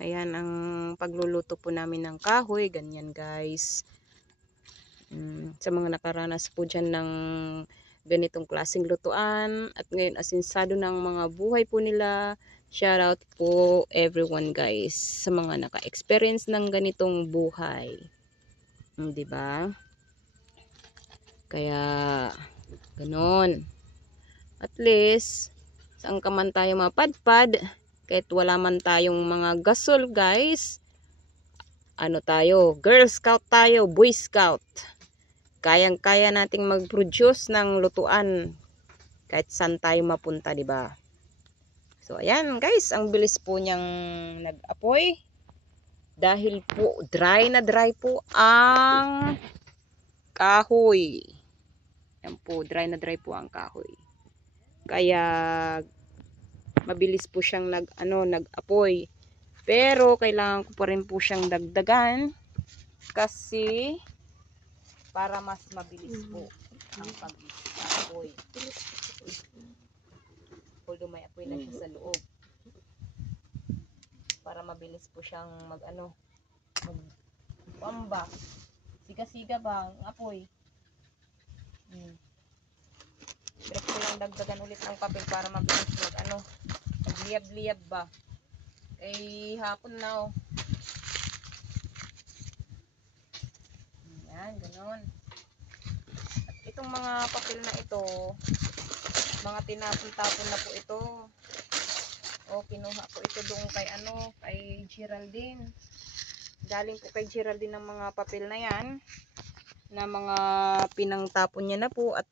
Ayan ang pagluluto po namin ng kahoy. Ganyan guys. Sa mga nakaranas po dyan ng ganitong klaseng lutuan at ngayon asinsado ng mga buhay po nila. Shoutout po everyone guys sa mga naka-experience ng ganitong buhay. Di ba? Kaya ganon. At least saan ka man tayo mapadpad, kahit wala man tayong mga gasol guys, ano tayo, Girl Scout tayo, Boy Scout. Kayang-kaya nating mag-produce ng lutuan kahit saan tayo mapunta, di ba? So ayan guys, ang bilis po niyang nag-apoy dahil po dry na dry po ang kahoy. Yan po, dry na dry po ang kahoy. Kaya mabilis po siyang nag-apoy. Pero kailangan ko pa rin po siyang dagdagan kasi para mas mabilis po ang pag-apoy. Although may apoy na siya sa loob. Para mabilis po siyang mag-pamba. Siga-siga ba ang apoy? Direct ko lang dagdagan ulit ng papel para mabilis magliyab-liyab ba. Eh hapon na Yan, ganun. At itong mga papel na ito, mga tinapon-tapon na po ito. Kinuha ko ito doon kay Geraldine. Galing po kay Geraldine ng mga papel na yan, na mga pinangtapon niya na po at